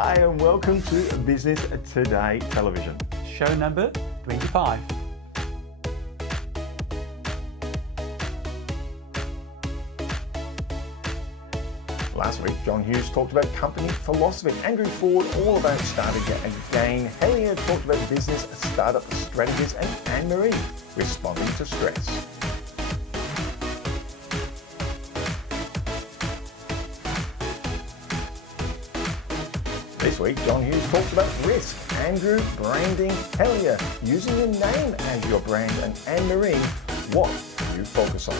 Hi and welcome to Business Today Television. Show number 25. Last week, John Hughes talked about company philosophy. Andrew Ford, all about strategy again. Hellier talked about business, startup strategies, and Anne-Marie responding to stress. This week, John Hughes talks about risk. Andrew, branding. Hellier, using your name as your brand. And Anne-Marie, what do you focus on?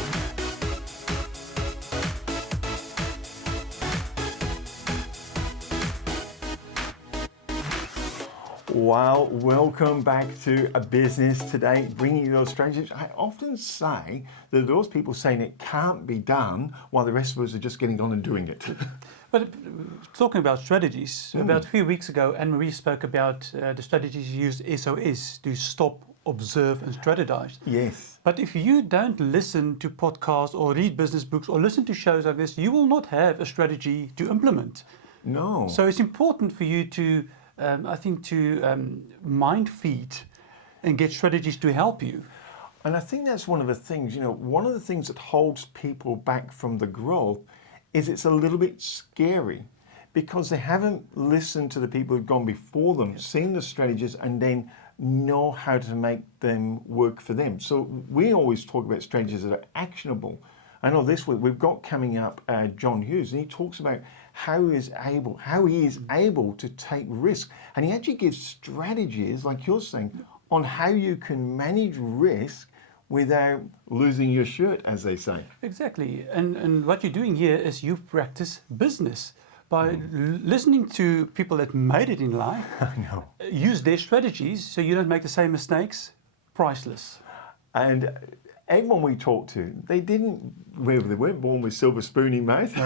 Well, welcome back to A Business Today, bringing you those strategies. I often say that those people saying it can't be done while the rest of us are just getting on and doing it. But talking about strategies, about a few weeks ago, Anne-Marie spoke about the strategies used SOS, to stop, observe and strategize. Yes. But if you don't listen to podcasts or read business books or listen to shows like this, you will not have a strategy to implement. No. So it's important for you to mind feed and get strategies to help you. And I think that's one of the things, one of the things that holds people back from the growth is it's a little bit scary because they haven't listened to the people who've gone before them, seen the strategies, and then know how to make them work for them. So we always talk about strategies that are actionable. I know this week we've got coming up John Hughes, and he talks about how he is able to take risk. And he actually gives strategies, like you're saying, on how you can manage risk without losing your shirt, as they say. Exactly. And what you're doing here is you practice business by listening to people that made it in life. I know. Use their strategies so you don't make the same mistakes. Priceless. And everyone we talked to, they weren't born with silver spoon in mouth.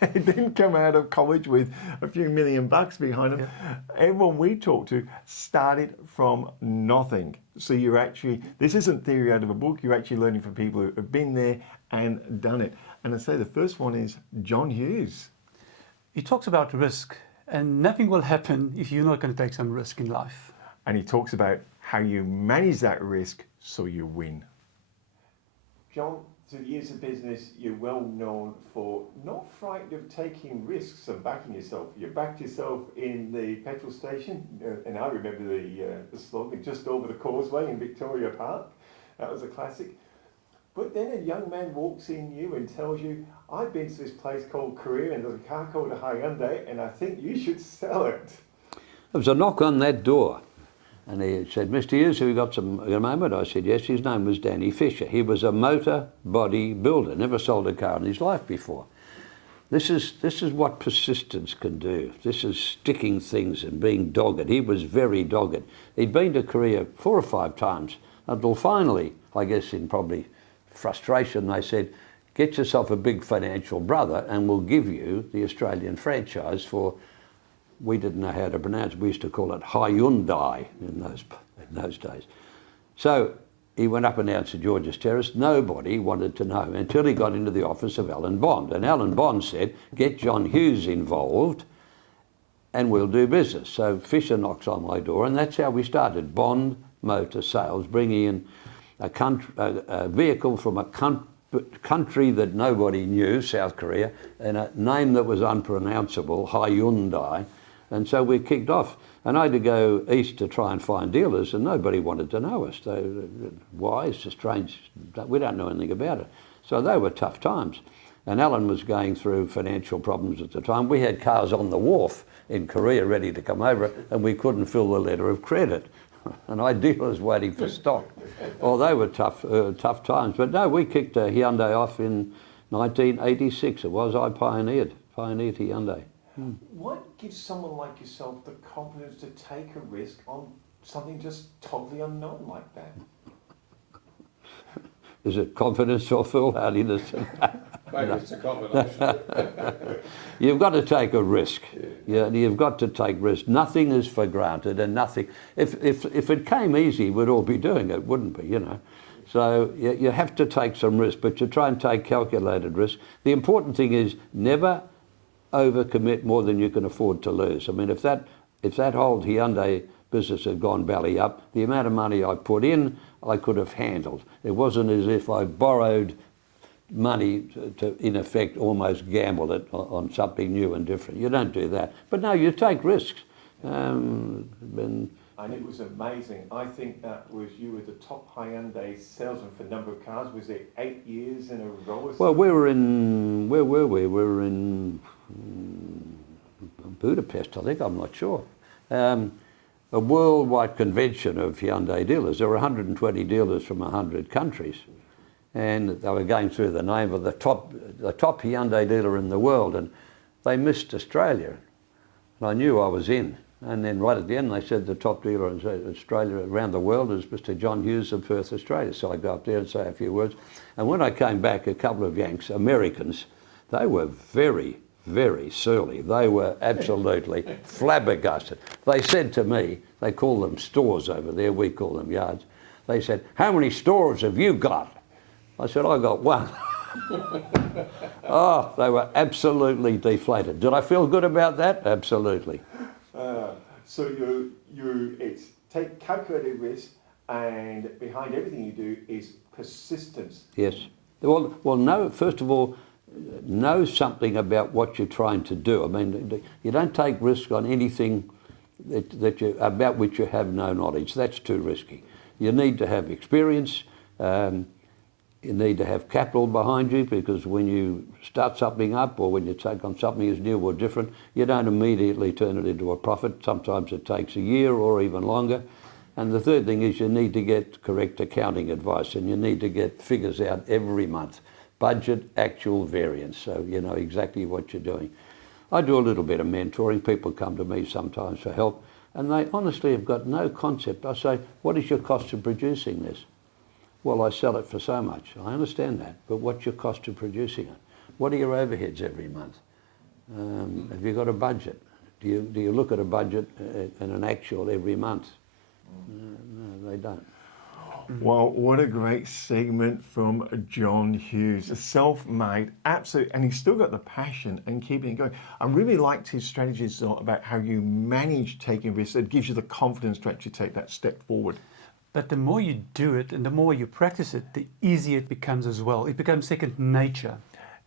They didn't come out of college with a few $1 million behind them. Yeah. Everyone we talked to started from nothing. So this isn't theory out of a book, you're actually learning from people who have been there and done it. And I say the first one is John Hughes. He talks about risk, and nothing will happen if you're not going to take some risk in life. And he talks about how you manage that risk so you win. John, through the years of business, you're well known for not frightened of taking risks and backing yourself. You backed yourself in the petrol station, and I remember the slogan, just over the causeway in Victoria Park. That was a classic. But then a young man walks in you and tells you, I've been to this place called Korea and there's a car called a Hyundai and I think you should sell it. There was a knock on that door. And he said, Mr. Hughes, have you got a moment? I said, yes. His name was Danny Fisher. He was a motor body builder, never sold a car in his life before. This is what persistence can do. This is sticking things and being dogged. He was very dogged. He'd been to Korea 4 or 5 times until finally, I guess in probably frustration, they said, get yourself a big financial brother and we'll give you the Australian franchise for, we didn't know how to pronounce it, we used to call it Hyundai in those days. So he went up and down St George's Terrace. Nobody wanted to know until he got into the office of Alan Bond. And Alan Bond said, get John Hughes involved and we'll do business. So Fisher knocks on my door and that's how we started, Bond Motor Sales, bringing in a vehicle from a country that nobody knew, South Korea, and a name that was unpronounceable, Hyundai. And so we kicked off. And I had to go east to try and find dealers, and nobody wanted to know us. Why? It's a strange, we don't know anything about it. So they were tough times. And Alan was going through financial problems at the time. We had cars on the wharf in Korea ready to come over, and we couldn't fill the letter of credit. And I had dealers waiting for stock. Well, they were tough times. But no, we kicked Hyundai off in 1986. It was, I pioneered Hyundai. What gives someone like yourself the confidence to take a risk on something just totally unknown like that? Is it confidence or foolhardiness? Maybe it's a combination. You've got to take a risk. Yeah, you've got to take risk. Nothing is for granted, and nothing. If it came easy, we'd all be doing it, wouldn't we? So you have to take some risk, but you try and take calculated risk. The important thing is never overcommit more than you can afford to lose. I mean, if that old Hyundai business had gone belly up, the amount of money I put in, I could have handled. It wasn't as if I borrowed money to in effect, almost gamble it on something new and different. You don't do that. But no, you take risks. And it was amazing. I think that was you were the top Hyundai salesman for number of cars. Was it 8 years in a row or something? Well, we were in, where were we? We were in Budapest, I think, I'm not sure. A worldwide convention of Hyundai dealers. There were 120 dealers from 100 countries. And they were going through the name of the top Hyundai dealer in the world, and they missed Australia. And I knew I was in. And then right at the end, they said the top dealer in Australia around the world is Mr. John Hughes of Perth, Australia. So I go up there and say a few words. And when I came back, a couple of Yanks, Americans, they were very, very surly. They were absolutely flabbergasted. They said to me, they call them stores over there, we call them yards. They said, "How many stores have you got?" I said, "I got one." Oh, they were absolutely deflated. Did I feel good about that? Absolutely. So it's take calculated risk, and behind everything you do is persistence. Yes. Well, no. First of all, know something about what you're trying to do. I mean, you don't take risk on anything about which you have no knowledge. That's too risky. You need to have experience. You need to have capital behind you, because when you start something up or when you take on something as new or different, you don't immediately turn it into a profit. Sometimes it takes a year or even longer. And the third thing is you need to get correct accounting advice, and you need to get figures out every month. Budget, actual, variance, so you know exactly what you're doing. I do a little bit of mentoring. People come to me sometimes for help, and they honestly have got no concept. I say, "What is your cost of producing this?" "Well, I sell it for so much." I understand that, but what's your cost of producing it? What are your overheads every month? Have you got a budget? Do you look at a budget and an actual every month? No, they don't. Well, what a great segment from John Hughes, a self-made, absolute, and he's still got the passion and keeping it going. I really liked his strategies about how you manage taking risks. It gives you the confidence to actually take that step forward. But the more you do it and the more you practice it, the easier it becomes as well. It becomes second nature.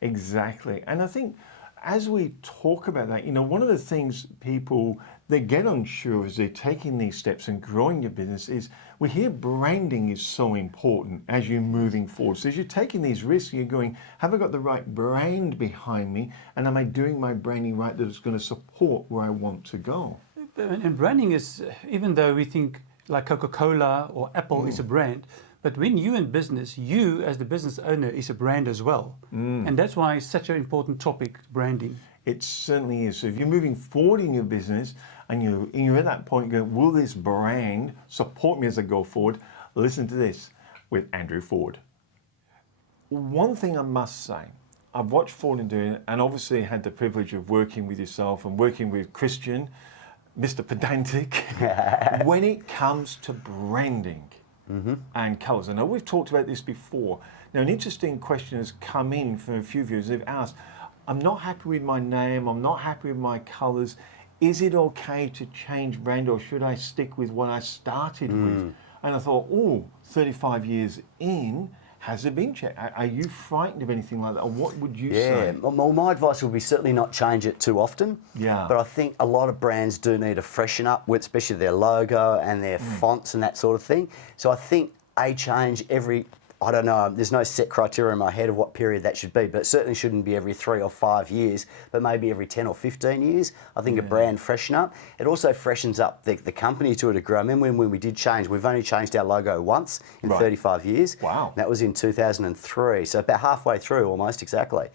Exactly. And I think as we talk about that, one of the things people, they get unsure as they're taking these steps and growing your business is we hear branding is so important as you're moving forward. So as you're taking these risks, you're going, have I got the right brand behind me? And am I doing my branding right that is going to support where I want to go? And branding is, even though we think like Coca-Cola or Apple is a brand, but when you're in business, you as the business owner is a brand as well. And that's why it's such an important topic, branding. It certainly is. So if you're moving forward in your business and you're at that point going, will this brand support me as I go forward? Listen to this with Andrew Ford. One thing I must say, I've watched Ford and doing it, and obviously had the privilege of working with yourself and working with Christian, Mr. Pedantic, when it comes to branding and colours. I know we've talked about this before. Now, an interesting question has come in from a few viewers. They've asked, I'm not happy with my name, I'm not happy with my colours. Is it okay to change brand, or should I stick with what I started with? And I thought, 35 years in, has it been checked? Are you frightened of anything like that? Or what would you say? Yeah, well, my advice would be certainly not change it too often. Yeah. But I think a lot of brands do need to freshen up, with especially their logo and their fonts and that sort of thing. So I think a change every, I don't know, there's no set criteria in my head of what period that should be, but it certainly shouldn't be every 3 or 5 years, but maybe every 10 or 15 years. I think a brand freshen up. It also freshens up the company to a degree. I remember when we did change, we've only changed our logo once in 35 years. Wow. That was in 2003, so about halfway through almost exactly.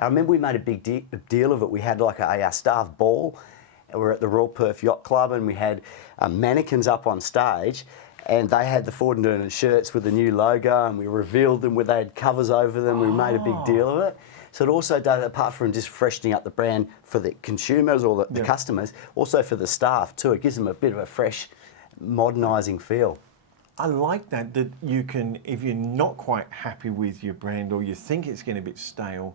I remember we made a big deal of it. We had like a staff ball. We were at the Royal Perth Yacht Club, and we had mannequins up on stage, and they had the Ford and Durnan shirts with the new logo, and we revealed them, they had covers over them. We made a big deal of it. So it also does, apart from just freshening up the brand for the consumers or the customers, also for the staff too. It gives them a bit of a fresh, modernising feel. I like that you can, if you're not quite happy with your brand or you think it's getting a bit stale,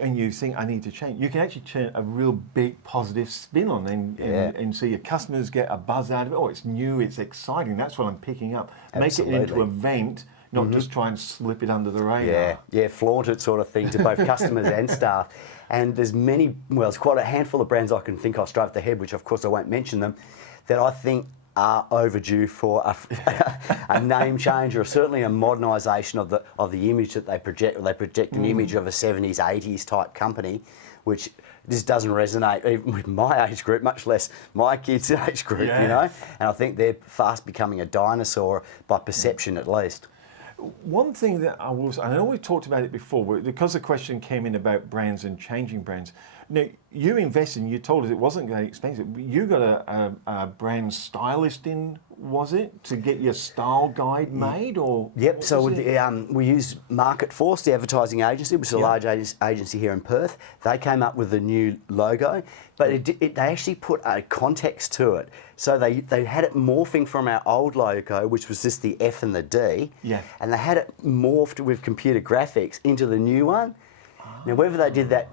and you think, I need to change, you can actually turn a real big positive spin on and so your customers get a buzz out of it. Oh, it's new, it's exciting. That's what I'm picking up. Make it into Absolutely. an event, not just try and slip it under the radar. Yeah, flaunt it sort of thing to both customers and staff. And there's there's quite a handful of brands I can think of straight off the head, which of course I won't mention them, that I think are overdue for a name change or certainly a modernisation of the image that they project. They project an image of a 70s, 80s type company, which just doesn't resonate even with my age group, much less my kids' age group, you know. And I think they're fast becoming a dinosaur by perception at least. One thing that I know we've talked about it before, but because the question came in about brands and changing brands. Now, you invested and you told us it wasn't very expensive. You got a brand stylist in, was it, to get your style guide made? Or Yep, so we used Market Force, the advertising agency, which is a large agency here in Perth. They came up with a new logo, but they actually put a context to it. So they had it morphing from our old logo, which was just the F and the D, and they had it morphed with computer graphics into the new one. Now, whether they did that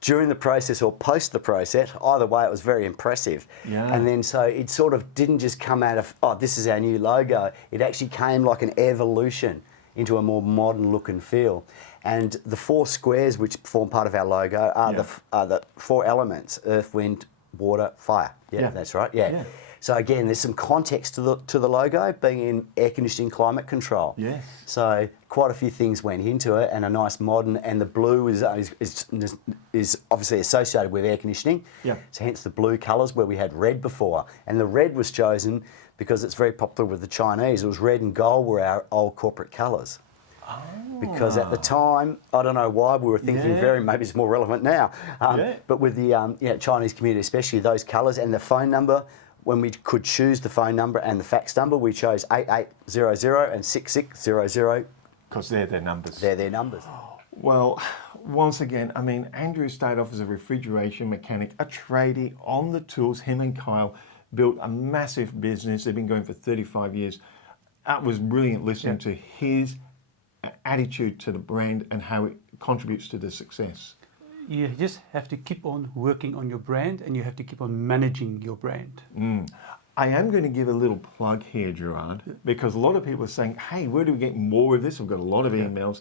during the process or post the process, either way, it was very impressive. And then so it sort of didn't just come out of, oh, this is our new logo. It actually came like an evolution into a more modern look and feel. And the 4 squares which form part of our logo are the 4 elements: earth, wind, water, fire. Yeah, that's right. Yeah. So again, there's some context to the logo being in air conditioning, climate control. Yes. So quite a few things went into it, and a nice modern. And the blue is obviously associated with air conditioning. Yeah. So hence the blue colours where we had red before, and the red was chosen because it's very popular with the Chinese. It was red and gold were our old corporate colours. Because at the time, I don't know why, we were thinking maybe it's more relevant now, but with the Chinese community especially, those colours and the phone number, when we could choose the phone number and the fax number, we chose 8800 and 6600. Because they're their numbers. They're their numbers. Well, once again, I mean, Andrew started off as a refrigeration mechanic, a tradie on the tools. Him and Kyle built a massive business. They've been going for 35 years. That was brilliant listening to his attitude to the brand and how it contributes to the success. You just have to keep on working on your brand, and you have to keep on managing your brand. I am going to give a little plug here, Gerard, because a lot of people are saying, hey, where do we get more of this? We've got a lot of emails.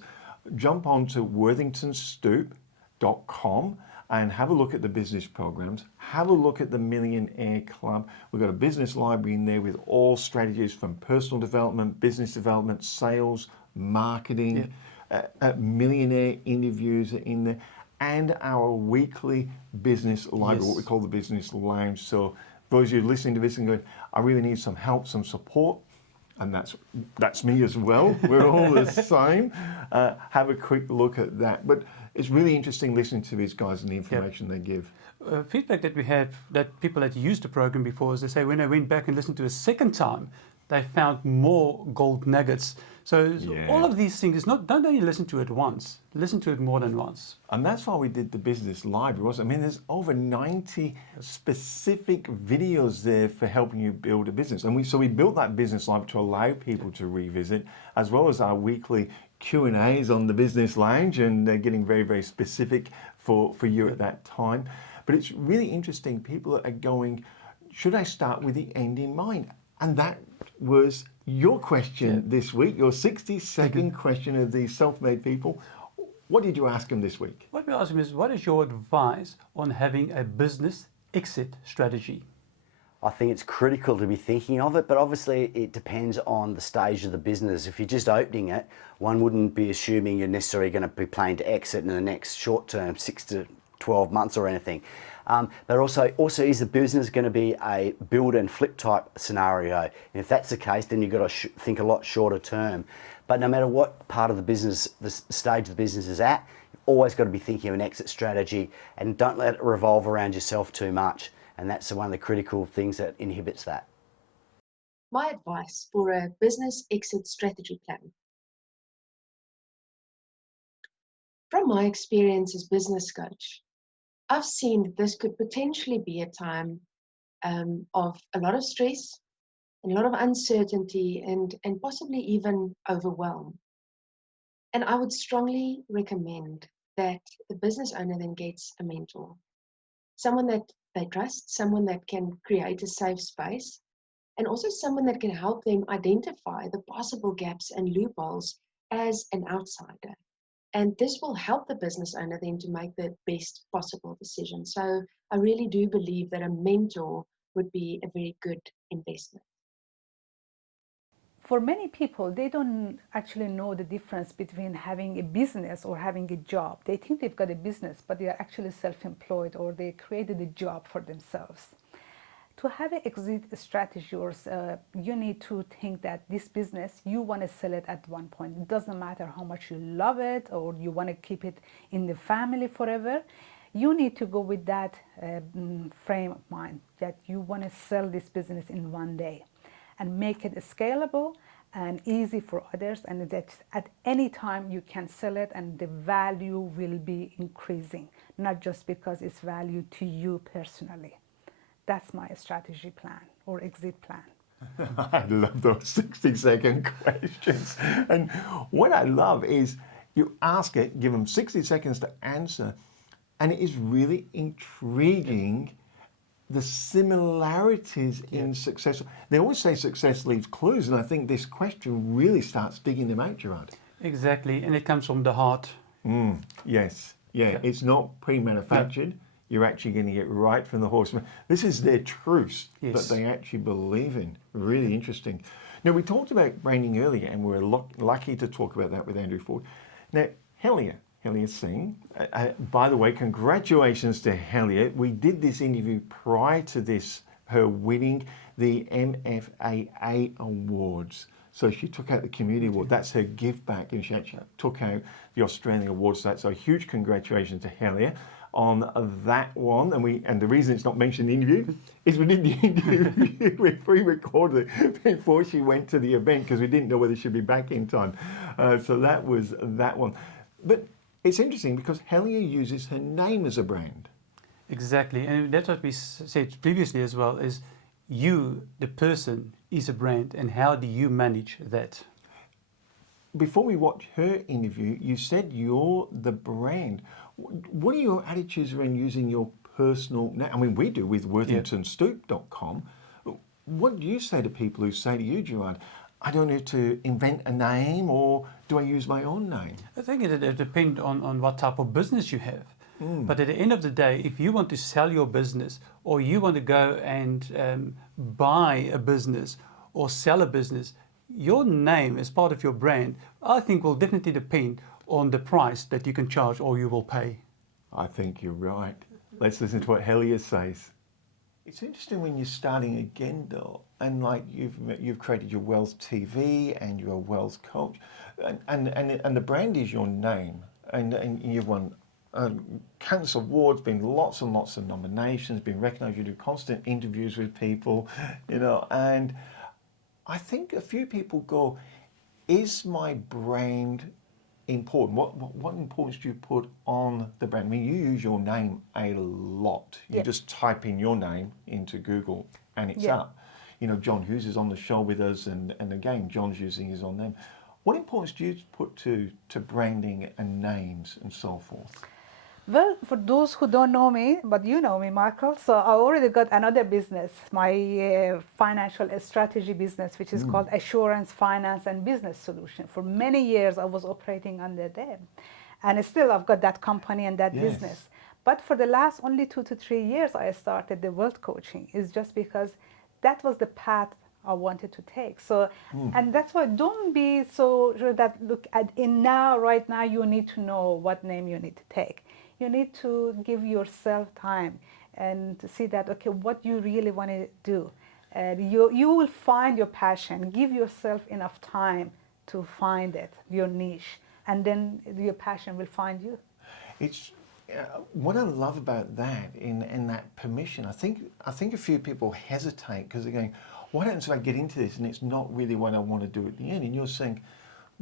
Jump on to worthingtonstoop.com and have a look at the business programs. Have a look at the Millionaire Club. We've got a business library in there with all strategies from personal development, business development, sales, marketing, millionaire interviews are in there, and our weekly business library, what we call the Business Lounge. So those of you listening to this and going, I really need some help, some support, and that's me as well. We're all the same. Have a quick look at that. But it's really interesting listening to these guys and the information they give. Feedback that we have, that people that used the program before, is they say when they went back and listened to it a second time, they found more gold nuggets. So all of these things, don't only listen to it once, listen to it more than once. And that's why we did the business library, wasn't it? I mean, there's over 90 specific videos there for helping you build a business. And we built that business library to allow people to revisit, as well as our weekly Q&As on the Business Lounge, and they're getting very, very specific for you at that time. But it's really interesting. People are going, should I start with the end in mind? And that was your question this week, your 60-second question of these self-made people. What did you ask them this week? What we asked them is, what is your advice on having a business exit strategy? I think it's critical to be thinking of it, but obviously it depends on the stage of the business. If you're just opening it, one wouldn't be assuming you're necessarily going to be planning to exit in the next short term, 6 to 12 months or anything. But also is the business going to be a build and flip type scenario? And if that's the case, then you've got to think a lot shorter term. But no matter what part of the business, the stage the business is at, you've always got to be thinking of an exit strategy, and don't let it revolve around yourself too much. And that's one of the critical things that inhibits that. My advice for a business exit strategy plan. From my experience as business coach, I've seen that this could potentially be a time of a lot of stress and a lot of uncertainty and possibly even overwhelm. And I would strongly recommend that the business owner then gets a mentor, someone that they trust, someone that can create a safe space, and also someone that can help them identify the possible gaps and loopholes as an outsider. And this will help the business owner then to make the best possible decision. So I really do believe that a mentor would be a very good investment. For many people, they don't actually know the difference between having a business or having a job. They think they've got a business, but they are actually self-employed, or they created a job for themselves. To have an exit strategy, you need to think that this business, you want to sell it at one point. It doesn't matter how much you love it or you want to keep it in the family forever. You need to go with that frame of mind, that you want to sell this business in one day and make it scalable and easy for others, and that at any time you can sell it and the value will be increasing, not just because it's value to you personally. That's my strategy plan or exit plan. I love those 60-second questions. And what I love is you ask it, give them 60 seconds to answer, and it is really intriguing the similarities in success. They always say success leaves clues, and I think this question really starts digging them out, Gerard. Exactly, and it comes from the heart. Yes, yeah, it's not pre-manufactured. You're actually getting it right from the horseman. This is their truths that they actually believe in. Really interesting. Now, we talked about branding earlier, and we're lucky to talk about that with Andrew Ford. Now, Helia Singh, by the way, congratulations to Helia. We did this interview prior to this, her winning the NFAA Awards. So she took out the Community Award. That's her give back, and she actually took out the Australian Awards. So that's a huge congratulations to Helia on that one. And the reason it's not mentioned in the interview is we did the interview, we pre-recorded it before she went to the event because we didn't know whether she'd be back in time. So that was that one. But it's interesting because Helia uses her name as a brand. Exactly, and that's what we said previously as well, is you, the person, is a brand, and how do you manage that? Before we watch her interview, you said you're the brand. What are your attitudes around using your personal name? I mean, we do with worthingtonstoop.com. What do you say to people who say to you, Gerard, I don't need to invent a name, or do I use my own name? I think it depends on what type of business you have. But at the end of the day, if you want to sell your business, or you want to go and buy a business or sell a business, your name as part of your brand, I think, will definitely depend on the price that you can charge or you will pay. I think you're right. Let's listen to what Helia says. It's interesting when you're starting again, though, and like you've created your Wealth TV and your Wealth Coach, and the brand is your name, and you've won countless awards, been lots and lots of nominations, been recognised. You do constant interviews with people, and I think a few people go, is my brand important? What importance do you put on the brand? I mean, you use your name a lot. You just type in your name into Google and it's up. John Hughes is on the show with us, and again, John's using his own name. What importance do you put to branding and names and so forth? Well, for those who don't know me, but you know me, Michael, so I already got another business, my financial strategy business, which is called Assurance Finance and Business Solution. For many years, I was operating under them. And still, I've got that company and that business. But for the last only 2 to 3 years, I started the Wealth Coaching. It's just because that was the path I wanted to take. So, and that's why don't be so sure that right now, you need to know what name you need to take. You need to give yourself time and to see that, okay, what you really want to do. You will find your passion. Give yourself enough time to find it, your niche, and then your passion will find you. It's what I love about that in that permission. I think a few people hesitate because they're going, what happens if I get into this and it's not really what I want to do at the end? And you're saying,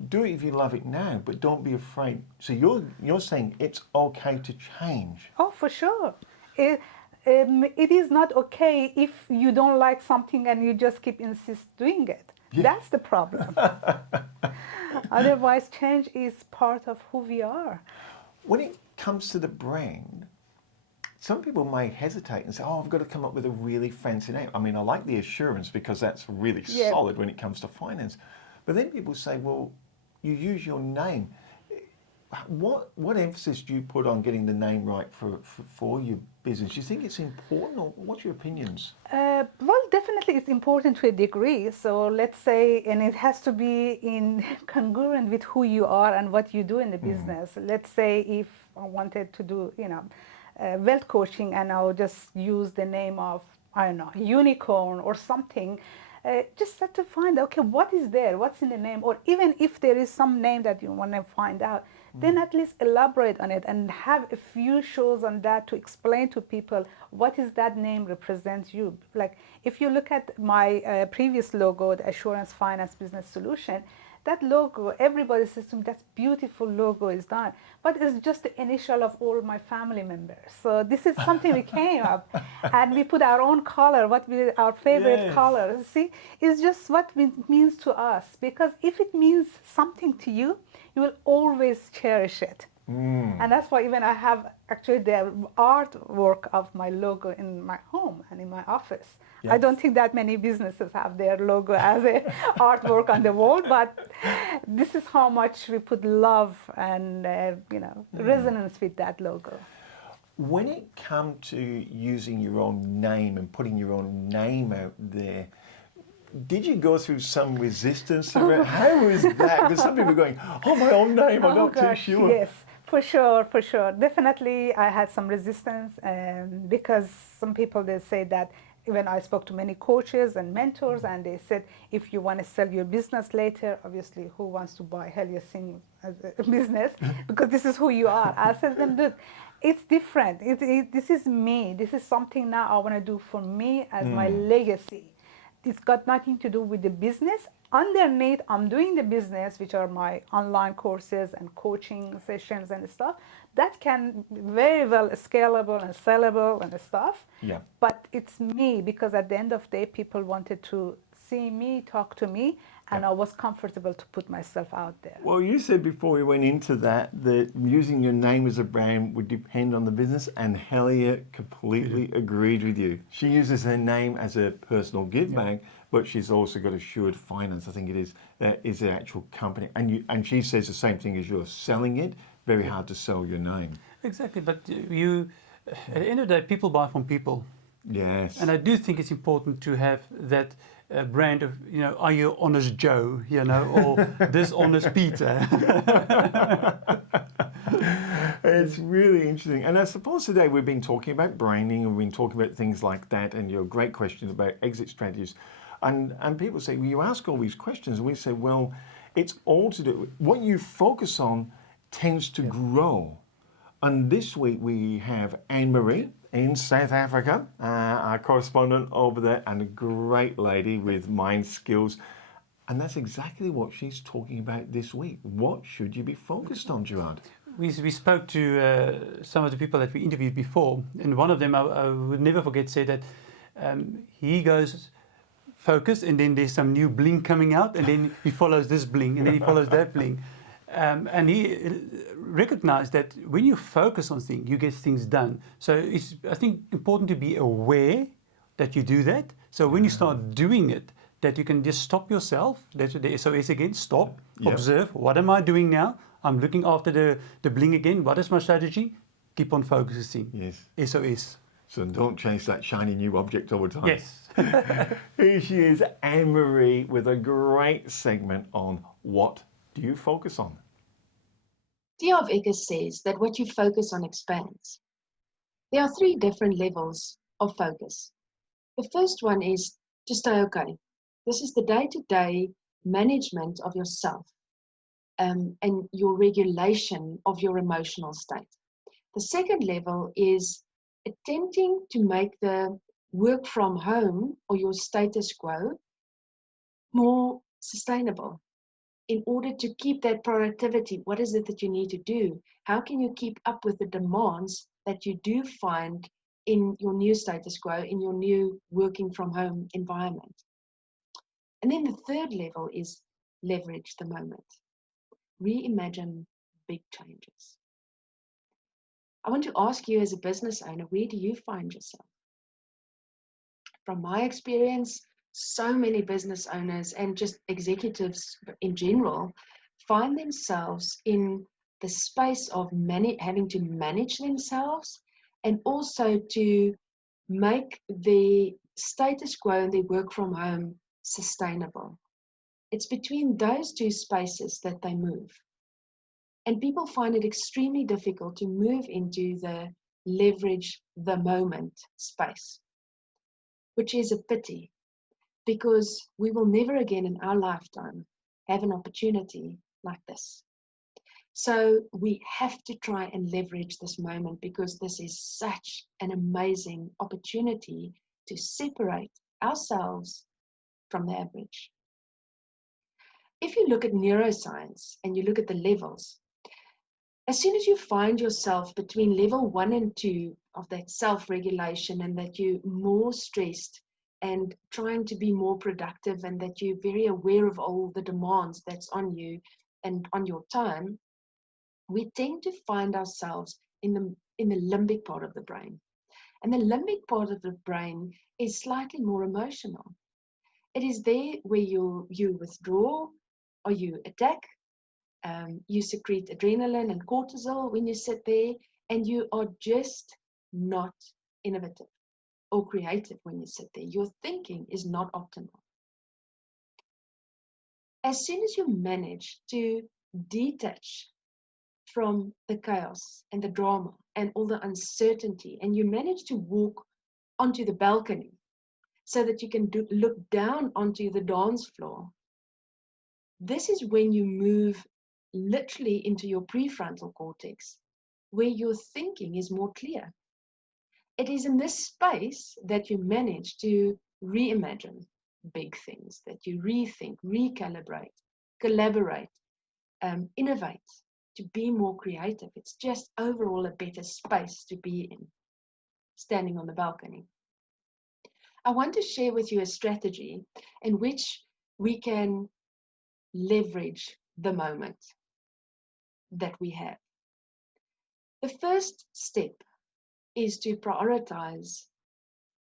do it if you love it now, but don't be afraid. So you're saying it's okay to change. Oh, for sure. It is not okay if you don't like something and you just keep doing it. That's the problem. Otherwise, change is part of who we are. When it comes to the brand, some people might hesitate and say, "Oh, I've got to come up with a really fancy name." I mean, I like the assurance because that's really Yeah. solid when it comes to finance. But then people say, "Well, you use your name." What emphasis do you put on getting the name right for your business? Do you think it's important, or what's your opinions? Well, definitely it's important to a degree. So let's say, and it has to be in congruent with who you are and what you do in the business. Let's say if I wanted to do, wealth coaching, and I'll just use the name of, I don't know, unicorn or something. Just have to find, okay, what is there? What's in the name? Or even if there is some name that you want to find out, then at least elaborate on it and have a few shows on that to explain to people what is that name represents you. Like if you look at my previous logo, the Assurance Finance Business Solution, that logo, everybody says to me, that's beautiful logo is done. But it's just the initial of all my family members. So this is something we came up and we put our own color, our favorite Yes. color. See, it's just what it means to us. Because if it means something to you, you will always cherish it. And that's why even I have actually the artwork of my logo in my home and in my office. I Yes. don't think that many businesses have their logo as a artwork on the wall, but this is how much we put love and resonance with that logo. When it comes to using your own name and putting your own name out there, did you go through some resistance around? How was that? Because some people are going, "Oh, my own name, I'm not too sure." Yes, for sure. Definitely, I had some resistance because some people, they say that, when I spoke to many coaches and mentors, and they said, if you want to sell your business later, obviously, who wants to buy Helia Singh as a business? Because this is who you are. I said to them, look, it's different. This is me. This is something now I want to do for me as my legacy. It's got nothing to do with the business. Underneath, I'm doing the business, which are my online courses and coaching sessions and stuff. That can very well scalable and sellable and stuff. Yeah. But it's me, because at the end of the day, people wanted to see me, talk to me, and I was comfortable to put myself out there. Well, you said before we went into that using your name as a brand would depend on the business, and Helia completely agreed with you. She uses her name as a personal give bag, but she's also got Assured Finance, I think it is the actual company. And she says the same thing as you're selling it. Very hard to sell your name. Exactly, but you, at the end of the day, people buy from people. Yes. And I do think it's important to have that brand of, are you honest Joe, or dishonest Peter? It's really interesting. And I suppose today we've been talking about branding and we've been talking about things like that, and your great question about exit strategies. And people say, well, you ask all these questions, and we say, well, it's all to do, what you focus on tends to grow. And this week we have Anne-Marie in South Africa, our correspondent over there, and a great lady with mind skills. And that's exactly what she's talking about this week. What should you be focused on, Gerard? We spoke to some of the people that we interviewed before, and one of them, I would never forget, said that he goes focus, and then there's some new bling coming out, and then he follows this bling, and then he follows that bling. And he recognized that when you focus on things, you get things done. So it's, I think, important to be aware that you do that. So when you start doing it, that you can just stop yourself. That's what the SOS again, stop, observe, what am I doing now? I'm looking after the bling again. What is my strategy? Keep on focusing. Yes. SOS. So don't chase that shiny new object all the time. Yes. Here she is, Anne-Marie, with a great segment on what do you focus on? Geoff Eckers says that what you focus on expands. There are 3 different levels of focus. The first one is to stay okay. This is the day-to-day management of yourself and your regulation of your emotional state. The second level is attempting to make the work from home or your status quo more sustainable. In order to keep that productivity, what is it that you need to do? How can you keep up with the demands that you do find in your new status quo, in your new working from home environment? And then the third level is leverage the moment. Reimagine big changes. I want to ask you as a business owner, where do you find yourself? From my experience, so many business owners and just executives in general find themselves in the space of having to manage themselves and also to make the status quo and their work from home sustainable. It's between those two spaces that they move. And people find it extremely difficult to move into the leverage the moment space, which is a pity because we will never again in our lifetime have an opportunity like this. So we have to try and leverage this moment because this is such an amazing opportunity to separate ourselves from the average. If you look at neuroscience and you look at the levels, as soon as you find yourself between level 1 and 2 of that self-regulation and that you're more stressed and trying to be more productive and that you're very aware of all the demands that's on you and on your time, we tend to find ourselves in the limbic part of the brain. And the limbic part of the brain is slightly more emotional. It is there where you withdraw or you attack. You secrete adrenaline and cortisol when you sit there, and you are just not innovative or creative when you sit there. Your thinking is not optimal. As soon as you manage to detach from the chaos and the drama and all the uncertainty, and you manage to walk onto the balcony so that you can look down onto the dance floor, this is when you move literally into your prefrontal cortex, where your thinking is more clear. It is in this space that you manage to reimagine big things, that you rethink, recalibrate, collaborate, innovate, to be more creative. It's just overall a better space to be in, standing on the balcony. I want to share with you a strategy in which we can leverage the moment that we have. The first step is to prioritize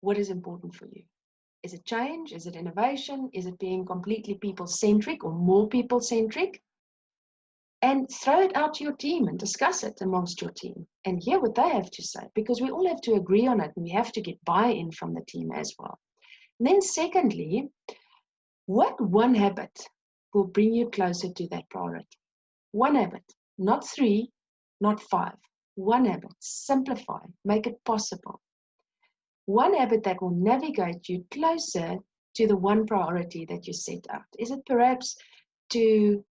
what is important for you. Is it change? Is it innovation? Is it being completely people-centric or more people-centric? And throw it out to your team and discuss it amongst your team and hear what they have to say, because we all have to agree on it and we have to get buy-in from the team as well. And then secondly, what one habit will bring you closer to that priority? One habit, not 3, not 5. One habit, simplify, make it possible. One habit that will navigate you closer to the one priority that you set out. Is it perhaps to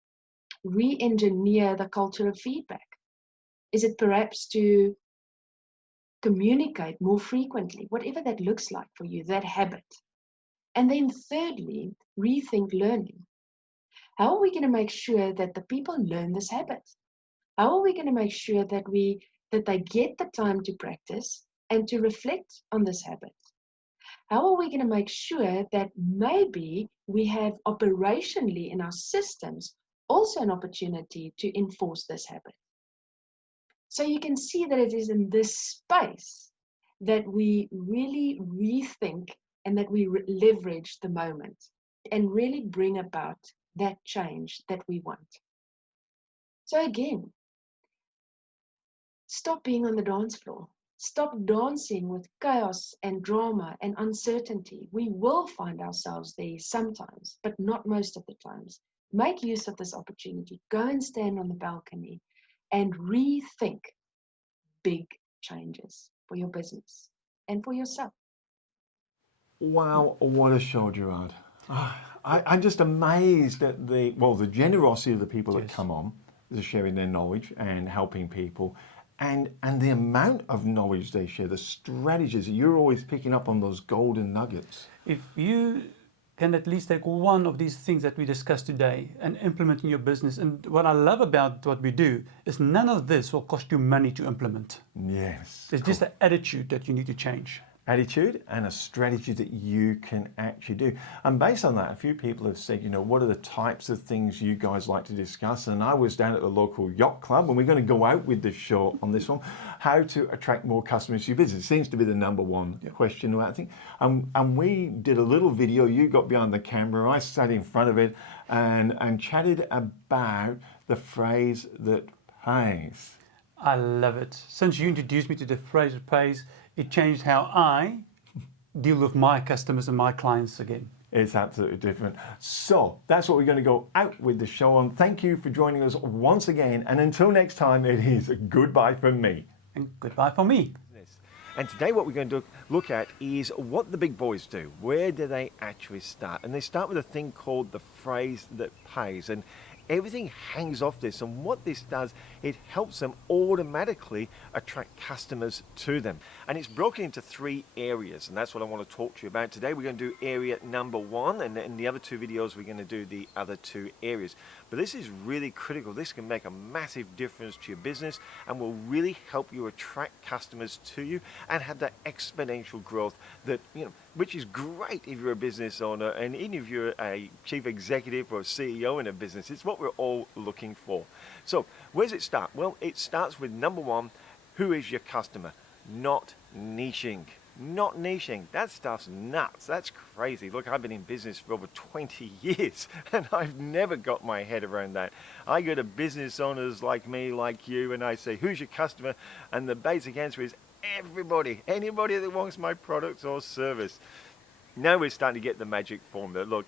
re-engineer the culture of feedback? Is it perhaps to communicate more frequently? Whatever that looks like for you, that habit. And then thirdly, rethink learning. How are we going to make sure that the people learn this habit? How are we going to make sure that they get the time to practice and to reflect on this habit? How are we going to make sure that maybe we have operationally in our systems also an opportunity to enforce this habit? So you can see that it is in this space that we really rethink and that we leverage the moment and really bring about that change that we want. So again, stop being on the dance floor. Stop dancing with chaos and drama and uncertainty. We will find ourselves there sometimes, but not most of the times. Make use of this opportunity. Go and stand on the balcony and rethink big changes for your business and for yourself. Wow, what a show, Gerard. I'm just amazed at the generosity of the people that come on, they're sharing their knowledge and helping people, and the amount of knowledge they share, the strategies. You're always picking up on those golden nuggets. If you can at least take one of these things that we discussed today and implement in your business, and what I love about what we do is none of this will cost you money to implement. Yes. It's just the attitude that you need to change. attitude and a strategy that you can actually do. And based on that, a few people have said, you know, what are the types of things you guys like to discuss? And I was down at the local yacht club, and we're going to go out with the show on this one, how to attract more customers to your business. It seems to be the number one question, I think. And we did a little video. You got behind the camera, I sat in front of it and chatted about the phrase that pays. I love it. Since you introduced me to the phrase that pays, it changed how I deal with my customers and my clients again. It's absolutely different. So that's what we're going to go out with the show on. Thank you for joining us once again. And until next time, it is goodbye from me. And goodbye for me. And today what we're going to look at is what the big boys do. Where do they actually start? And they start with a thing called the phrase that pays. And everything hangs off this. And what this does, it helps them automatically attract customers to them. And it's broken into 3 areas. And that's what I want to talk to you about. Today we're going to do area number 1. And in the other 2 videos, we're going to do the other 2 areas. But this is really critical. This can make a massive difference to your business and will really help you attract customers to you and have that exponential growth that, you know, which is great if you're a business owner and even if you're a chief executive or a CEO in a business. It's what we're all looking for. So where does it start? Well, it starts with number 1, who is your customer? Not niching. Not niching. That stuff's nuts. That's crazy. Look, I've been in business for over 20 years and I've never got my head around that. I go to business owners like me, like you, and I say, who's your customer? And the basic answer is everybody. Anybody that wants my product or service. Now we're starting to get the magic formula. Look,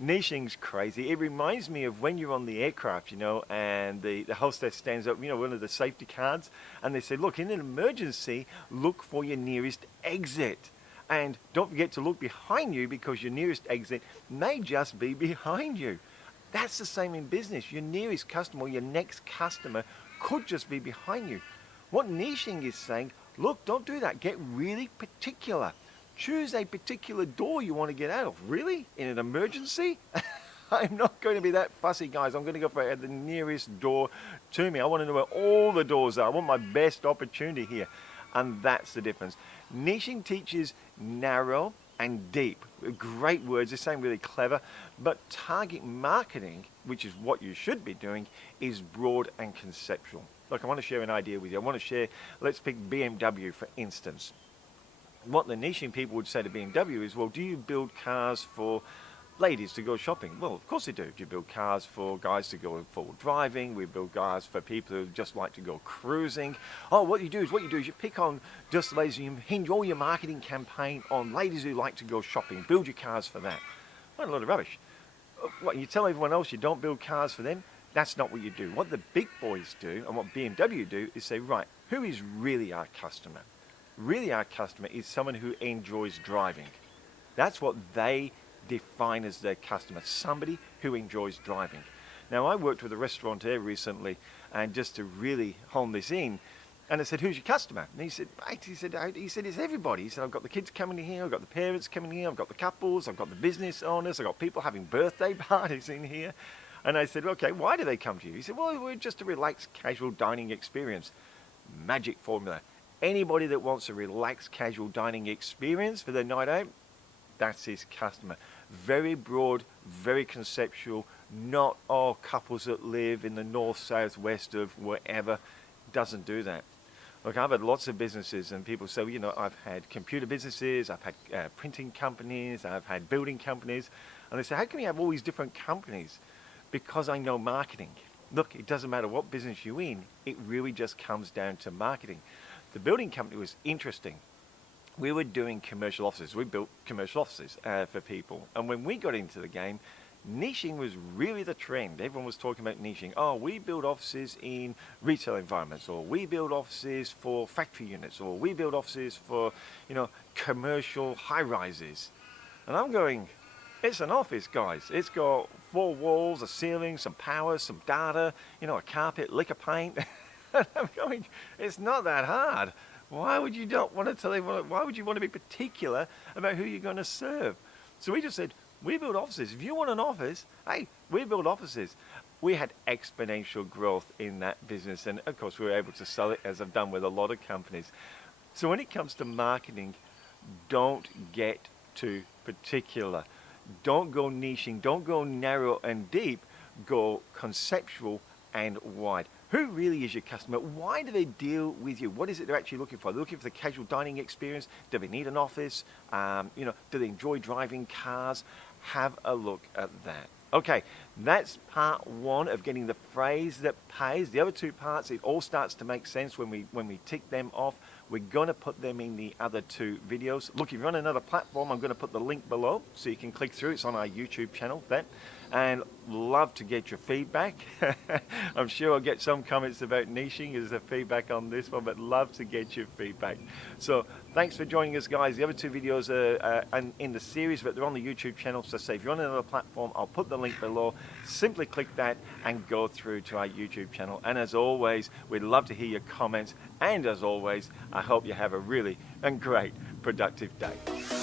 niching's crazy. It reminds me of when you're on the aircraft, you know, and the hostess stands up, you know, one of the safety cards, and they say, look, in an emergency, look for your nearest exit. And don't forget to look behind you because your nearest exit may just be behind you. That's the same in business. Your nearest customer or your next customer could just be behind you. What niching is saying, look, don't do that. Get really particular. Choose a particular door you want to get out of. Really? In an emergency? I'm not going to be that fussy, guys. I'm going to go for the nearest door to me. I want to know where all the doors are. I want my best opportunity here. And that's the difference. Niching teaches narrow and deep. Great words. They sound really clever. But target marketing, which is what you should be doing, is broad and conceptual. Look, I want to share an idea with you. I want to share, let's pick BMW, for instance. What the niching people would say to BMW is, well, do you build cars for ladies to go shopping? Well, of course they do. Do you build cars for guys to go forward driving? We build cars for people who just like to go cruising. Oh, what you do is you pick on just ladies, you hinge all your marketing campaign on ladies who like to go shopping. Build your cars for that. What a lot of rubbish. What, you tell everyone else you don't build cars for them? That's not what you do. What the big boys do and what BMW do is say, right, who is really our customer? Really, our customer is someone who enjoys driving. That's what they define as their customer, somebody who enjoys driving. Now, I worked with a restaurateur recently, and just to really hone this in, and I said, who's your customer? And he said, mate, he said, it's everybody. He said, I've got the kids coming in here, I've got the parents coming here, I've got the couples, I've got the business owners, I've got people having birthday parties in here. And I said, okay, why do they come to you? He said, well, we're just a relaxed, casual dining experience. Magic formula. Anybody that wants a relaxed, casual dining experience for their night out, that's his customer. Very broad, very conceptual, not all couples that live in the north, south, west of wherever. Doesn't do that. Look, I've had lots of businesses and people say, you know, I've had computer businesses, I've had printing companies, I've had building companies. And they say, how can you have all these different companies? Because I know marketing. Look, it doesn't matter what business you're in, it really just comes down to marketing. The building company was interesting. We were doing commercial offices. We built commercial offices for people. And when we got into the game, niching was really the trend. Everyone was talking about niching. Oh, we build offices in retail environments, or we build offices for factory units, or we build offices for, you know, commercial high-rises. And I'm going, it's an office, guys. It's got 4 walls, a ceiling, some power, some data, you know, a carpet, liquor paint. And I'm going, it's not that hard. Why would you not want to tell everyone? Why would you want to be particular about who you're going to serve? So we just said, we build offices. If you want an office, hey, we build offices. We had exponential growth in that business. And of course, we were able to sell it, as I've done with a lot of companies. So when it comes to marketing, don't get too particular. Don't go niching, don't go narrow and deep, go conceptual and wide. Who really is your customer? Why do they deal with you? What is it they're actually looking for? They're looking for the casual dining experience. Do they need an office? Do they enjoy driving cars? Have a look at that. Okay, that's part one of getting the phrase that pays. The other two parts, it all starts to make sense when we tick them off. We're going to put them in the other two videos. Look, if you're on another platform, I'm going to put the link below so you can click through. It's on our YouTube channel, and love to get your feedback. I'm sure I'll get some comments about niching as a feedback on this one, but love to get your feedback. So thanks for joining us, guys. The other two videos are in the series, but they're on the YouTube channel. So say if you're on another platform, I'll put the link below. Simply click that and go through to our YouTube channel. And as always, we'd love to hear your comments. And as always, I hope you have a really and great productive day.